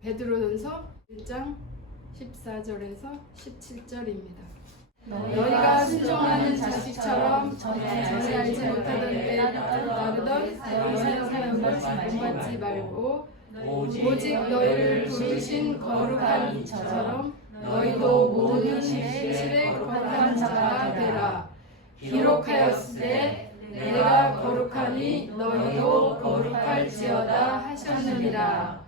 베드로전서 1장 14절에서 17절입니다. 너희가 순종하는 자식처럼 전에 알지 못하던 때에 따르던 너희의 사랑을 본받지 말고 오직 너희를 부르신 거룩한 이처럼 너희도 모든 실에 거룩한 자가 되라. 기록하였을 때 내가 거룩하니 너희도 거룩할지어다 하셨느니라.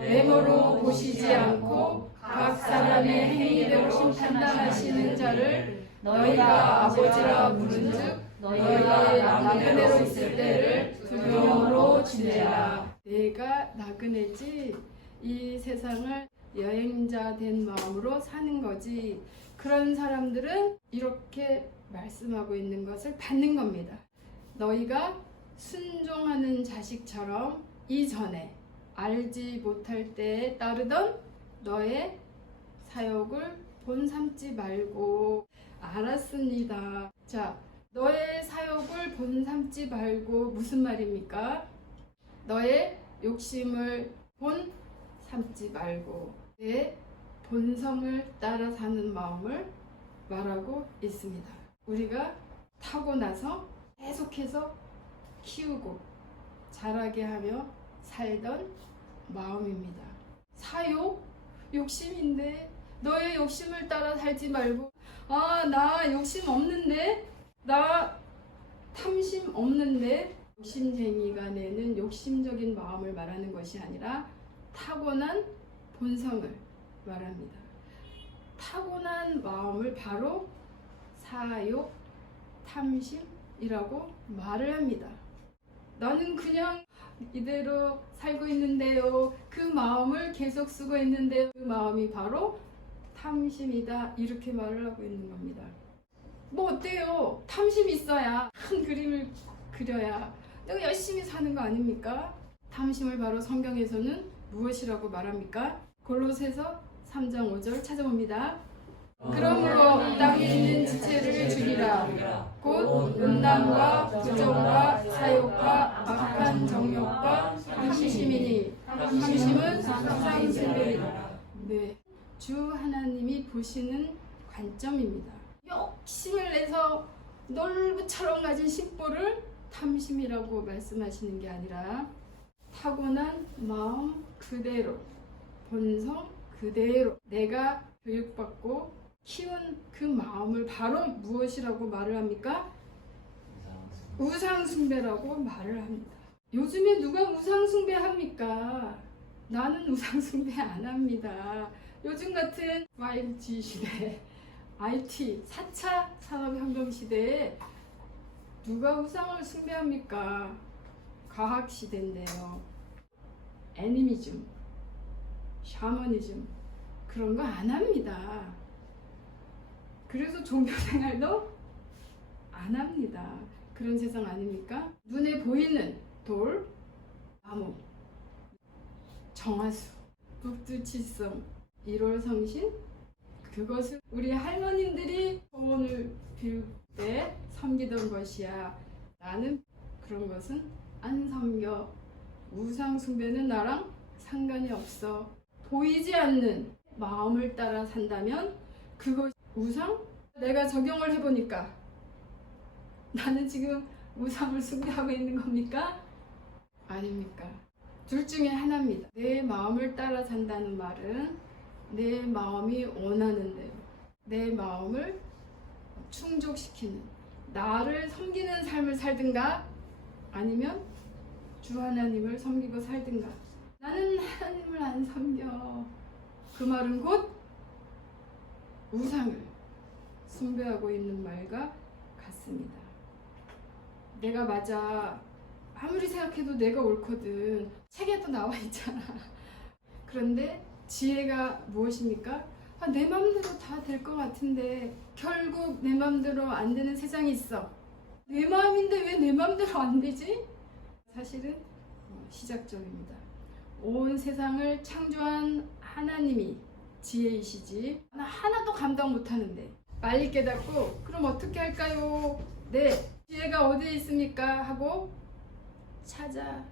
외모로 보시지 않고 각 사람의 행위대로 판단하시는 자를 너희가 아버지라 부른즉 너희가 나그네로 있을 때를 두려움으로 지내라. 내가 나그네지 이 세상을 여행자 된 마음으로 사는 거지. 그런 사람들은 이렇게 말씀하고 있는 것을 받는 겁니다. 너희가 순종하는 자식처럼 이전에 알지 못할 때에 따르던 너의 사욕을 본삼지 말고. 알았습니다. 자, 너의 사욕을 본삼지 말고 무슨 말입니까? 너의 욕심을 본삼지 말고 내 본성을 따라 사는 마음을 말하고 있습니다. 우리가 타고나서 계속해서 키우고 자라게 하며 살던 마음입니다. 사욕? 욕심인데 너의 욕심을 따라 살지 말고 나 욕심 없는데? 나 탐심 없는데? 욕심쟁이가 내는 욕심적인 마음을 말하는 것이 아니라 타고난 본성을 말합니다. 타고난 마음을 바로 사욕, 탐심이라고 말을 합니다. 나는 그냥 이대로 살고 있는데요. 그 마음을 계속 쓰고 있는데요. 그 마음이 바로 탐심이다. 이렇게 말을 하고 있는 겁니다. 뭐 어때요? 탐심이 있어야 큰 그림을 그려야 내가 열심히 사는 거 아닙니까? 탐심을 바로 성경에서는 무엇이라고 말합니까? 골로새서 3장 5절 찾아봅니다. 그러므로 땅에 있는 지체를 죽이라. 곧 음란과 부정과 사욕과 악한 정욕과 탐심이니 탐심은 우상숭배이다. 네, 주 하나님이 보시는 관점입니다. 욕심을 내서 놀부처럼 가진 심보를 탐심이라고 말씀하시는 게 아니라 타고난 마음 그대로, 본성 그대로 내가 교육받고 키운 그 마음을 바로 무엇이라고 말을 합니까? 우상숭배라고 말을 합니다. 요즘에 누가 우상숭배합니까? 나는 우상숭배 안 합니다. 요즘 같은 5G 시대, IT, 4차 산업혁명 시대에 누가 우상을 숭배합니까? 과학 시대인데요. 애니미즘, 샤머니즘 그런 거 안 합니다. 그래서 종교생활도 안 합니다. 그런 세상 아닙니까? 눈에 보이는 돌, 나무, 정화수, 북두칠성, 1월 성신 그것을 우리 할머님들이 소원을 빌 때 섬기던 것이야. 나는 그런 것은 안 섬겨. 우상 숭배는 나랑 상관이 없어. 보이지 않는 마음을 따라 산다면 그것 우상? 내가 적용을 해보니까 나는 지금 우상을 숭배하고 있는 겁니까? 아닙니까? 둘 중에 하나입니다. 내 마음을 따라 산다는 말은 내 마음이 원하는 대로 내 마음을 충족시키는 나를 섬기는 삶을 살든가 아니면 주 하나님을 섬기고 살든가. 나는 하나님을 안 섬겨. 그 말은 곧 우상을 숭배하고 있는 말과 같습니다. 내가 맞아. 아무리 생각해도 내가 옳거든. 책에도 나와 있잖아. 그런데 지혜가 무엇입니까? 내 맘대로 다 될 것 같은데 결국 내 맘대로 안 되는 세상이 있어. 내 마음인데 왜 내 맘대로 안 되지? 사실은 시작점입니다. 온 세상을 창조한 하나님이 지혜이시지 나 하나도 감당 못하는데 빨리 깨닫고 그럼 어떻게 할까요? 네, 지혜가 어디에 있습니까? 하고 찾아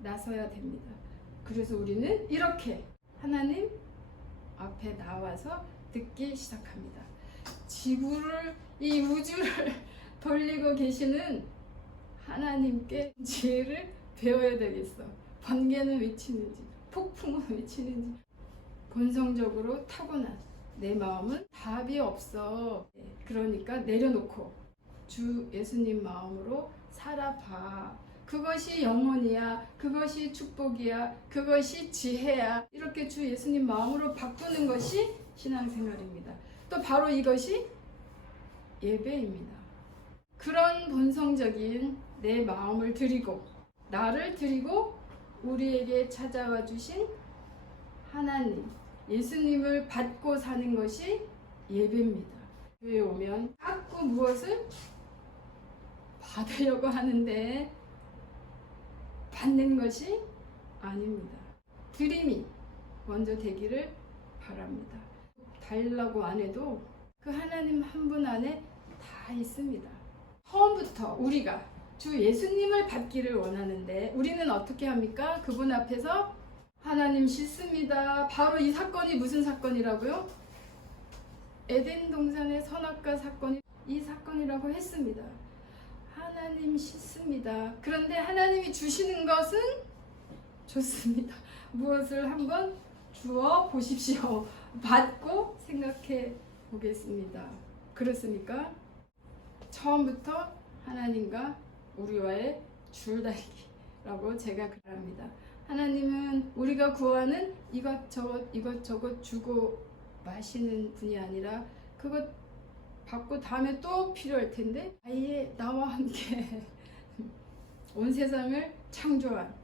나서야 됩니다. 그래서 우리는 이렇게 하나님 앞에 나와서 듣기 시작합니다. 지구를, 이 우주를 돌리고 계시는 하나님께 지혜를 배워야 되겠어. 번개는 왜 치는지, 폭풍은 왜 치는지. 본성적으로 타고난 내 마음은 답이 없어. 그러니까 내려놓고 주 예수님 마음으로 살아봐. 그것이 영혼이야. 그것이 축복이야. 그것이 지혜야. 이렇게 주 예수님 마음으로 바꾸는 것이 신앙생활입니다. 또 바로 이것이 예배입니다. 그런 본성적인 내 마음을 드리고 나를 드리고 우리에게 찾아와 주신 하나님, 예수님을 받고 사는 것이 예배입니다. 교회에 오면 자꾸 무엇을 받으려고 하는데 받는 것이 아닙니다. 드림이 먼저 되기를 바랍니다. 달라고 안 해도 그 하나님 한 분 안에 다 있습니다. 처음부터 우리가 주 예수님을 받기를 원하는데 우리는 어떻게 합니까? 그분 앞에서 하나님 싫습니다. 바로 이 사건이 무슨 사건이라고요? 에덴 동산의 선악과 사건이 이 사건이라고 했습니다. 하나님 싫습니다. 그런데 하나님이 주시는 것은 좋습니다. 무엇을 한번 주어 보십시오. 받고 생각해 보겠습니다. 그렇습니까? 처음부터 하나님과 우리와의 줄다리기라고 제가 그럽니다. 하나님은 우리가 구하는 이것저것 주고 마시는 분이 아니라 그것 받고 다음에 또 필요할 텐데 아예 나와 함께 온 세상을 창조한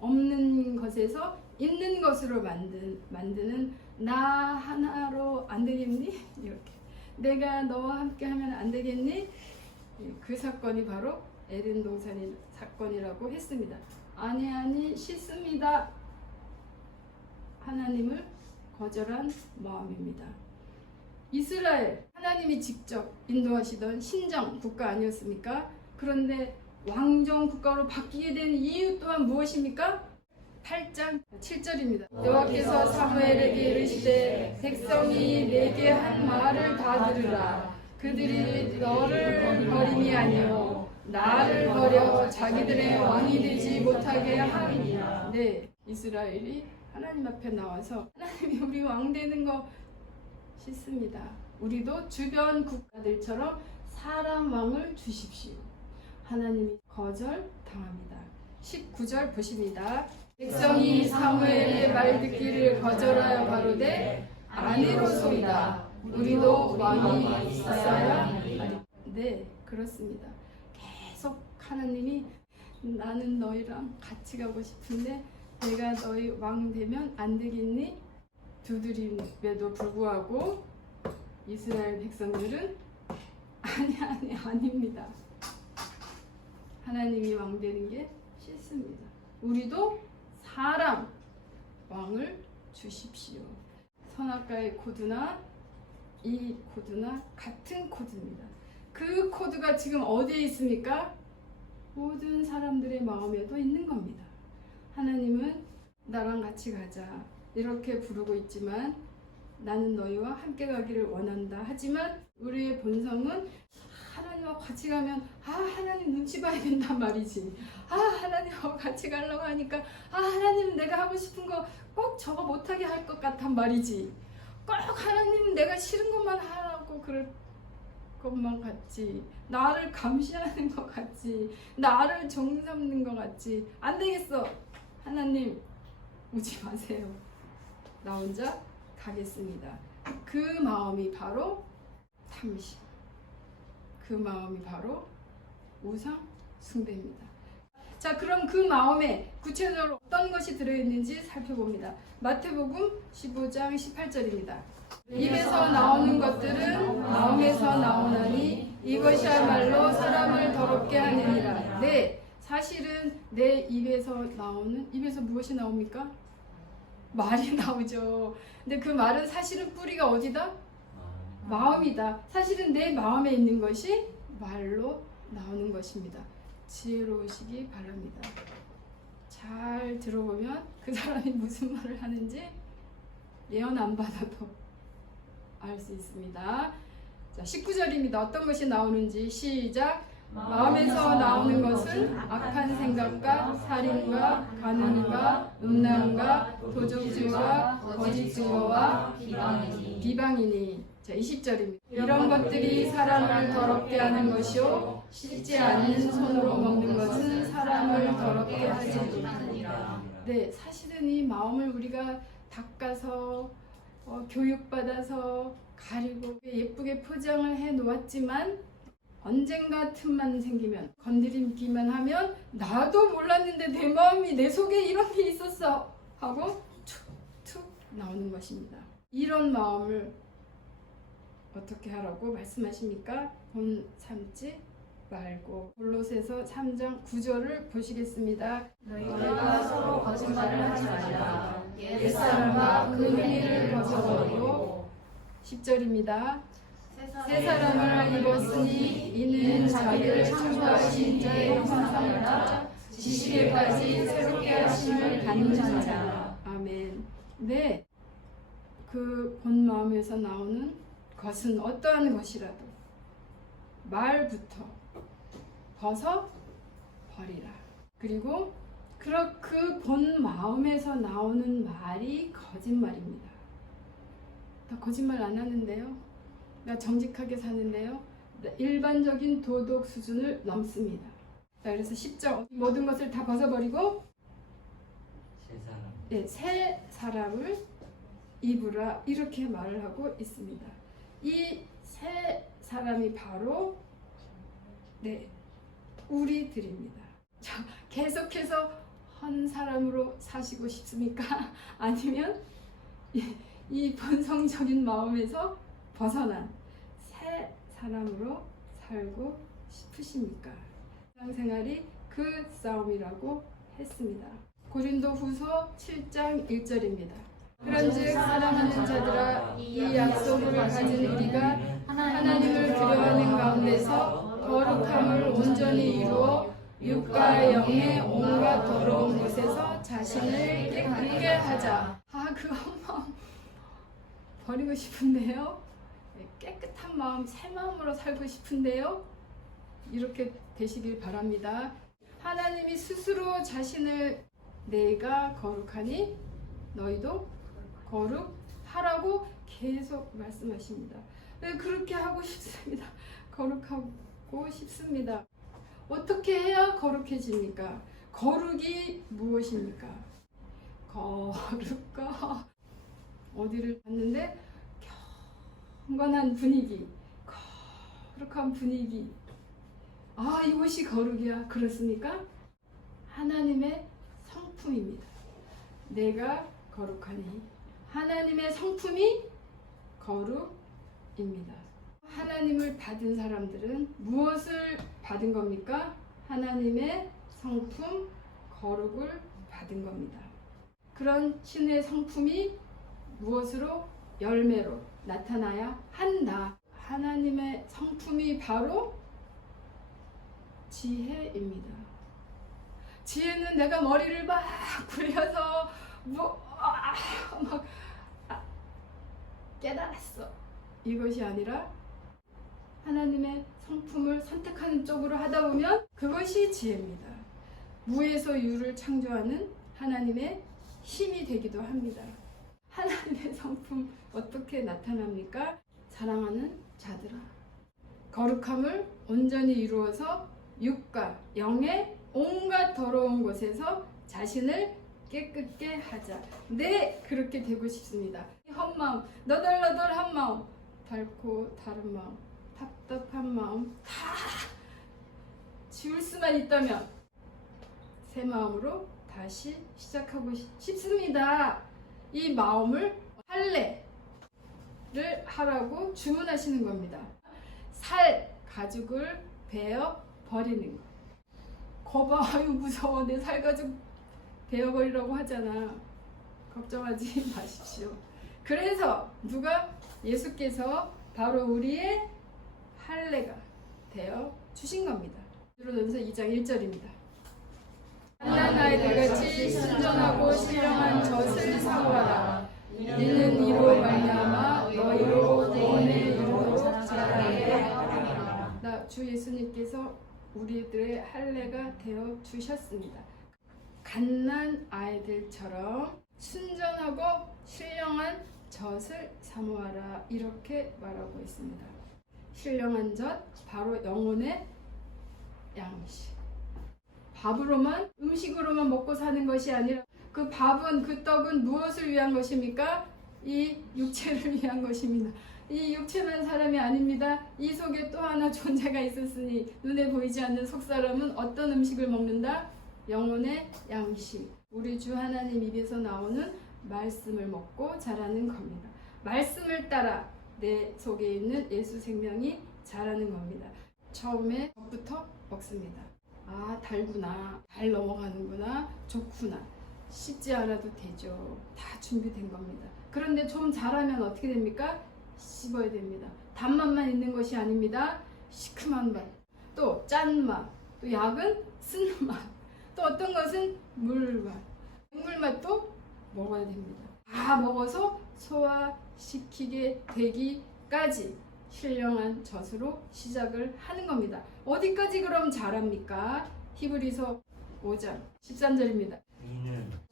없는 것에서 있는 것으로 만드는 나 하나로 안 되겠니? 이렇게 내가 너와 함께 하면 안 되겠니? 그 사건이 바로 에덴 동산의 사건이라고 했습니다. 아니 싫습니다. 하나님을 거절한 마음입니다. 이스라엘 하나님이 직접 인도하시던 신정 국가 아니었습니까? 그런데 왕정 국가로 바뀌게 된 이유 또한 무엇입니까? 8장 7절입니다. 여호와께서 사무엘에게 이르시되 백성이 내게 한 말을 다 들으라. 그들이 너를 버림이 아니요 나를 버려 자기들의 왕이 되지 못하게 함이니라. 네, 이스라엘이 하나님 앞에 나와서 하나님이 우리 왕 되는 거 싫습니다. 우리도 주변 국가들처럼 사람 왕을 주십시오. 하나님이 거절당합니다. 19절 보십니다. 백성이 사무엘의 말 듣기를 거절하여 가로되 아니로소이다. 우리도 왕이 있어야 하리. 네, 그렇습니다. 계속 하나님이 나는 너희랑 같이 가고 싶은데 내가 너희 왕 되면 안 되겠니? 두드림에도 불구하고 이스라엘 백성들은 아닙니다. 하나님이 왕 되는 게 싫습니다. 우리도 사람 왕을 주십시오. 선악과의 코드나 이 코드나 같은 코드입니다. 그 코드가 지금 어디에 있습니까? 모든 사람들의 마음에도 있는 겁니다. 하나님은 나랑 같이 가자 이렇게 부르고 있지만 나는 너희와 함께 가기를 원한다. 하지만 우리의 본성은 하나님과 같이 가면 하나님 눈치 봐야 된단 말이지. 하나님하고 같이 가려고 하니까 하나님은 내가 하고 싶은 거 꼭 저거 못하게 할 것 같단 말이지. 꼭 하나님은 내가 싫은 것만 하라고 그럴 것만 같지. 나를 감시하는 것 같지. 나를 정삼는 것 같지. 안 되겠어. 하나님 오지 마세요. 나 혼자 가겠습니다. 그 마음이 바로 탐심. 그 마음이 바로 우상 숭배입니다. 자, 그럼 그 마음에 구체적으로 어떤 것이 들어있는지 살펴봅니다. 마태복음 15장 18절입니다. 입에서 나오는 것들은 마음에서 나오나니 이것이야말로 사람을 더럽게 하느니라. 네, 사실은 내 입에서 무엇이 나옵니까? 말이 나오죠. 근데 그 말은 사실은 뿌리가 어디다? 마음이다. 사실은 내 마음에 있는 것이 말로 나오는 것입니다. 지혜로우시기 바랍니다. 잘 들어보면 그 사람이 무슨 말을 하는지 예언 안 받아도 알 수 있습니다. 자, 19절입니다. 어떤 것이 나오는지 시작. 마음에서 나오는 것은 악한 생각과 살인과 간음과 음란과 도적질과 거짓 증거와 비방이니. 자, 20절입니다. 이런 것들이 사람을 더럽게 하는 것이요 씻지 않는 손으로 먹는 것은 사람을 더럽게 하지 못하느니라. 네, 사실은 이 마음을 우리가 닦아서 교육받아서 가리고 예쁘게 포장을 해 놓았지만 언젠가 틈만 생기면 건드리기만 하면 나도 몰랐는데 내 마음이 내 속에 이런 게 있었어 하고 툭툭 나오는 것입니다. 이런 마음을 어떻게 하라고 말씀하십니까? 본 삼지 말고. 골로새서 3장 9절을 보시겠습니다. 너희가 서로 거짓말을 하지 말라. 옛사람과 그 행위를 벗어버리고. 10절입니다. 새 사람을 입었으니 이는 자기를 창조하신 자의 형상을 따라 지식에까지 새롭게 하심을 받는 자라. 아멘. 네, 그 본 마음에서 나오는 것은 어떠한 것이라도 말부터 벗어 버리라. 그리고 그 본 마음에서 나오는 말이 거짓말입니다. 다 거짓말 안 하는데요. 나 정직하게 사는데요. 일반적인 도덕 수준을 넘습니다. 자, 그래서 10절 모든 것을 다 벗어버리고 새 사람을 입으라 이렇게 말을 하고 있습니다. 이 새 사람이 바로 우리들입니다. 자, 계속해서 한 사람으로 사시고 싶습니까? 아니면 이 본성적인 마음에서 벗어난 새 사람으로 살고 싶으십니까? 신앙생활이 그 싸움이라고 했습니다. 고린도후서 7장 1절입니다. 그런즉 사랑하는 자들아 이 약속을 가진 우리가 하나님을 두려워하는 가운데서 거룩함을 온전히 이루어 육과 영의 온갖 더러운 곳에서 자신을 깨끗게 하자. 그 마음 버리고 싶은데요. 깨끗한 마음, 새 마음으로 살고 싶은데요. 이렇게 되시길 바랍니다. 하나님이 스스로 자신을 내가 거룩하니 너희도 거룩하라고 계속 말씀하십니다. 네, 그렇게 하고 싶습니다. 거룩하고 싶습니다. 어떻게 해야 거룩해집니까? 거룩이 무엇입니까? 거룩과 어디를 갔는데 경건한 분위기, 거룩한 분위기. 아, 이것이 거룩이야. 그렇습니까? 하나님의 성품입니다. 내가 거룩하니 하나님의 성품이 거룩입니다. 하나님을 받은 사람들은 무엇을 받은 겁니까? 하나님의 성품, 거룩을 받은 겁니다. 그런 신의 성품이 무엇으로? 열매로 나타나야 한다. 하나님의 성품이 바로 지혜입니다. 지혜는 내가 머리를 막 굴려서 깨달았어. 이것이 아니라 하나님의 성품을 선택하는 쪽으로 하다 보면 그것이 지혜입니다. 무에서 유를 창조하는 하나님의 힘이 되기도 합니다. 하나님의 성품 어떻게 나타납니까? 사랑하는 자들아, 거룩함을 온전히 이루어서 육과 영의 온갖 더러운 곳에서 자신을 깨끗게 하자. 네, 그렇게 되고 싶습니다. 헛마음, 너덜너덜한 마음, 닳고 다른 마음, 답답한 마음 다 지울 수만 있다면 새 마음으로 다시 시작하고 싶습니다. 이 마음을 할례를 하라고 주문하시는 겁니다. 살 가죽을 베어 버리는 거. 거봐, 아유 무서워, 내 살 가죽 베어 버리라고 하잖아. 걱정하지 마십시오. 그래서 예수께서 바로 우리의 할례가 되어 주신 겁니다. 베드로전서 2장 1절입니다. 갓난 아이들같이 순전하고 신령한 젖을 사모하라. 이는 다 주 예수님께서 우리들의 할례가 되어 주셨습니다. 갓난 아이들처럼 순전하고 신령한 젖을 사모하라 이렇게 말하고 있습니다. 신령한 젖 바로 영혼의 양식. 밥으로만 음식으로만 먹고 사는 것이 아니라 그 밥은 그 떡은 무엇을 위한 것입니까? 이 육체를 위한 것입니다. 이 육체만 사람이 아닙니다. 이 속에 또 하나 존재가 있었으니 눈에 보이지 않는 속사람은 어떤 음식을 먹는다? 영혼의 양식. 우리 주 하나님 입에서 나오는 말씀을 먹고 자라는 겁니다. 말씀을 따라 내 속에 있는 예수 생명이 자라는 겁니다. 처음에 밥부터 먹습니다. 아, 달구나. 달 넘어가는구나. 좋구나. 씻지 않아도 되죠. 다 준비된 겁니다. 그런데 좀 자라면 어떻게 됩니까? 씹어야 됩니다. 단맛만 있는 것이 아닙니다. 시큼한 맛, 또 짠맛, 또 약은 쓴 맛, 또 어떤 것은 물맛, 물맛도 먹어야 됩니다. 다 먹어서 소화시키게 되기까지 신령한 젖으로 시작을 하는 겁니다. 어디까지 그럼 자랍니까? 히브리서 5장 13절입니다.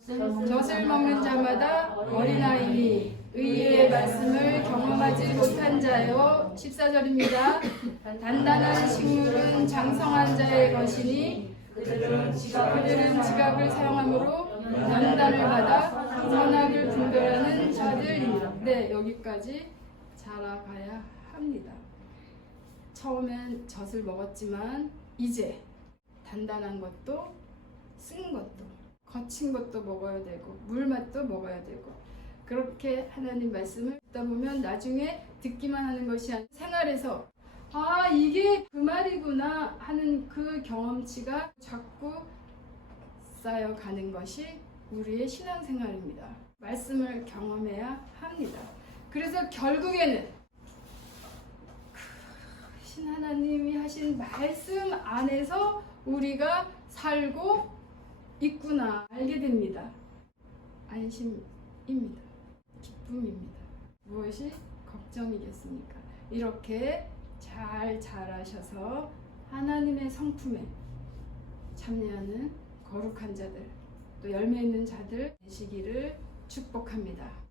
젖을 먹는 자마다 어린아이니 의의 말씀을 경험하지 못한 자요. 14절입니다. 단단한 식물은 장성한 자의 것이니 그들은 지각을 사용함으로 연단을 받아 선악을 분별하는 자들이니라. 네, 여기까지 자라가야 합니다. 처음엔 젖을 먹었지만 이제 단단한 것도 쓴 것도 거친 것도 먹어야 되고 물맛도 먹어야 되고 그렇게 하나님 말씀을 듣다 보면 나중에 듣기만 하는 것이 아니라 생활에서 아 이게 그 말이구나 하는 그 경험치가 자꾸 쌓여가는 것이 우리의 신앙생활입니다. 말씀을 경험해야 합니다. 그래서 결국에는 신 하나님이 하신 말씀 안에서 우리가 살고 있구나 알게 됩니다. 안심입니다. 기쁨입니다. 무엇이 걱정이겠습니까? 이렇게 잘 자라셔서 하나님의 성품에 참여하는 거룩한 자들 또 열매 있는 자들 되시기를 축복합니다.